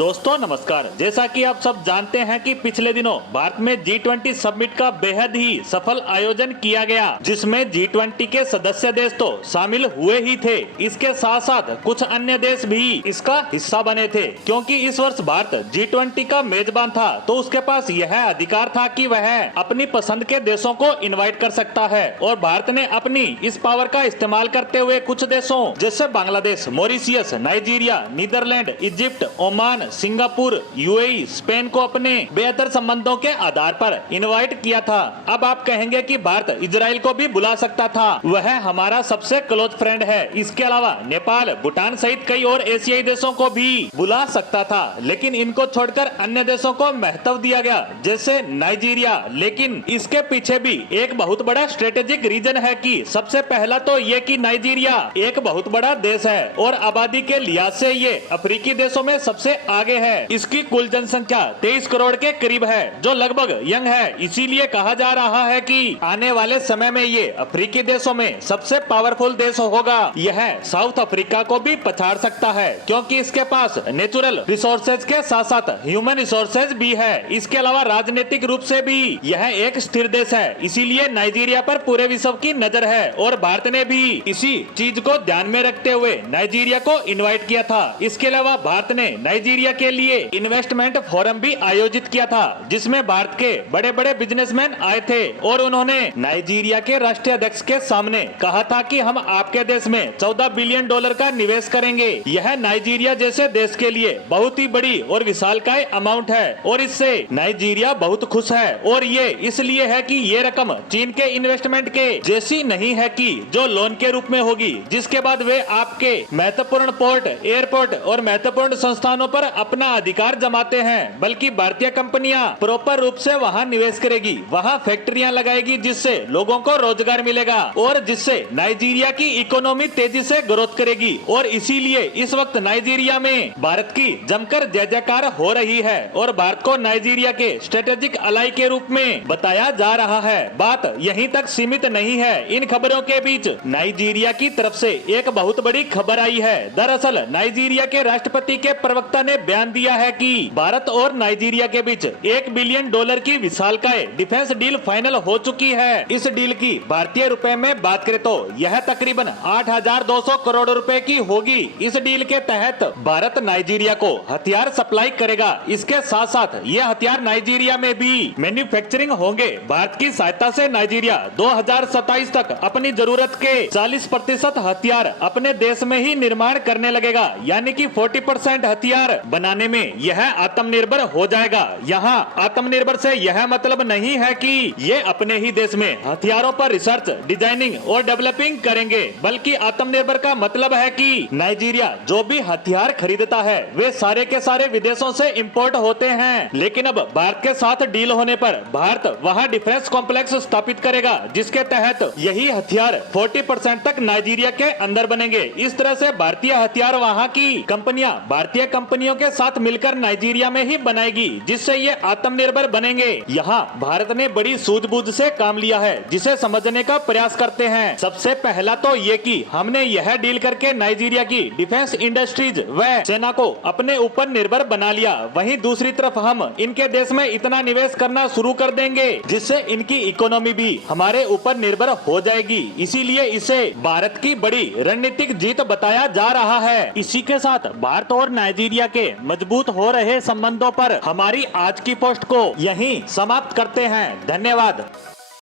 दोस्तों नमस्कार। जैसा कि आप सब जानते हैं कि पिछले दिनों भारत में G20 समिट का बेहद ही सफल आयोजन किया गया, जिसमें G20 के सदस्य देश तो शामिल हुए ही थे, इसके साथ साथ कुछ अन्य देश भी इसका हिस्सा बने थे। क्योंकि इस वर्ष भारत G20 का मेजबान था, तो उसके पास यह अधिकार था कि वह अपनी पसंद के देशों को इनवाइट कर सकता है। और भारत ने अपनी इस पावर का इस्तेमाल करते हुए कुछ देशों जैसे Bangladesh, Mauritius, Nigeria, Netherland, Egypt, Oman, Singapore, UAE, Spain को अपने बेहतर संबंधों के आधार पर इनवाइट किया था। अब आप कहेंगे कि भारत इजराइल को भी बुला सकता था, वह हमारा सबसे क्लोज फ्रेंड है। इसके अलावा नेपाल, भूटान सहित कई और एशियाई देशों को भी बुला सकता था, लेकिन इनको छोड़कर अन्य देशों को महत्व दिया गया, जैसे नाइजीरिया। लेकिन इसके पीछे भी एक बहुत बड़ा स्ट्रेटेजिक रीजन है कि सबसे पहला तो ये कि नाइजीरिया एक बहुत बड़ा देश है और आबादी के लिहाज से ये अफ्रीकी देशों में सबसे आगे है। इसकी कुल जनसंख्या 23 करोड़ के करीब है, जो लगभग यंग है। इसीलिए कहा जा रहा है कि आने वाले समय में ये अफ्रीकी देशों में सबसे पावरफुल देश होगा। यह साउथ अफ्रीका को भी पछाड़ सकता है, क्योंकि इसके पास नेचुरल रिसोर्सेज के साथ साथ ह्यूमन रिसोर्सेज भी है। इसके अलावा राजनीतिक रूप से भी यह एक स्थिर देश है। इसीलिए नाइजीरिया पर पूरे विश्व की नजर है और भारत ने भी इसी चीज को ध्यान में रखते हुए नाइजीरिया को इनवाइट किया था। इसके अलावा भारत ने नाइजीरिया के लिए इन्वेस्टमेंट फोरम भी आयोजित किया था, जिसमें भारत के बड़े बड़े बिजनेसमैन आए थे और उन्होंने नाइजीरिया के राष्ट्रीय अध्यक्ष के सामने कहा था कि हम आपके देश में $14 बिलियन का निवेश करेंगे। यह नाइजीरिया जैसे देश के लिए बहुत ही बड़ी और विशालकाय अमाउंट है और इससे नाइजीरिया बहुत खुश है। और ये इसलिए है कि ये रकम चीन के इन्वेस्टमेंट के जैसी नहीं है कि जो लोन के रूप में होगी, जिसके बाद वे आपके महत्वपूर्ण पोर्ट, एयरपोर्ट और महत्वपूर्ण संस्थानों पर अपना अधिकार जमाते हैं, बल्कि भारतीय कंपनियां प्रॉपर रूप से वहां निवेश करेगी, वहां फैक्ट्रियां लगाएगी, जिससे लोगों को रोजगार मिलेगा और जिससे नाइजीरिया की इकोनॉमी तेजी से ग्रोथ करेगी। और इसीलिए इस वक्त नाइजीरिया में भारत की जमकर जय जयकार हो रही है और भारत को नाइजीरिया के स्ट्रेटेजिक अलाई के रूप में बताया जा रहा है। बात यहीं तक सीमित नहीं है। इन खबरों के बीच नाइजीरिया की तरफ से एक बहुत बड़ी खबर आई है। दरअसल नाइजीरिया के राष्ट्रपति के प्रवक्ता ने बयान दिया है कि भारत और नाइजीरिया के बीच $1 बिलियन की विशालकाय डिफेंस डील फाइनल हो चुकी है। इस डील की भारतीय रुपए में बात करें तो यह तकरीबन 8,200 करोड़ रुपए की होगी। इस डील के तहत भारत नाइजीरिया को हथियार सप्लाई करेगा। इसके साथ साथ ये हथियार नाइजीरिया में भी मैन्युफैक्चरिंग होंगे। भारत की सहायता से नाइजीरिया 2027 तक अपनी जरूरत के 40% हथियार अपने देश में ही निर्माण करने लगेगा, यानी कि 40% हथियार बनाने में यह आत्मनिर्भर हो जाएगा। यहाँ आत्मनिर्भर से यह मतलब नहीं है कि ये अपने ही देश में हथियारों पर रिसर्च, डिजाइनिंग और डेवलपिंग करेंगे, बल्कि आत्मनिर्भर का मतलब है कि नाइजीरिया जो भी हथियार खरीदता है वे सारे के सारे विदेशों से इंपोर्ट होते हैं। लेकिन अब भारत के साथ डील होने पर भारत वहाँ डिफेंस कॉम्प्लेक्स स्थापित करेगा, जिसके तहत यही हथियार 40% तक नाइजीरिया के अंदर बनेंगे। इस तरह से भारतीय हथियार वहाँ की कंपनियां भारतीय कंपनियों के साथ मिलकर नाइजीरिया में ही बनाएगी, जिससे ये आत्मनिर्भर बनेंगे। यहाँ भारत ने बड़ी सूझबूझ से काम लिया है, जिसे समझने का प्रयास करते हैं। सबसे पहला तो ये कि हमने यह डील करके नाइजीरिया की डिफेंस इंडस्ट्रीज व सेना को अपने ऊपर निर्भर बना लिया। वहीं दूसरी तरफ हम इनके देश में इतना निवेश करना शुरू कर देंगे, जिससे इनकी इकोनॉमी भी हमारे ऊपर निर्भर हो जाएगी। इसीलिए इसे भारत की बड़ी रणनीतिक जीत बताया जा रहा है। इसी के साथ भारत और नाइजीरिया के मजबूत हो रहे संबंधों पर हमारी आज की पोस्ट को यहीं समाप्त करते हैं। धन्यवाद।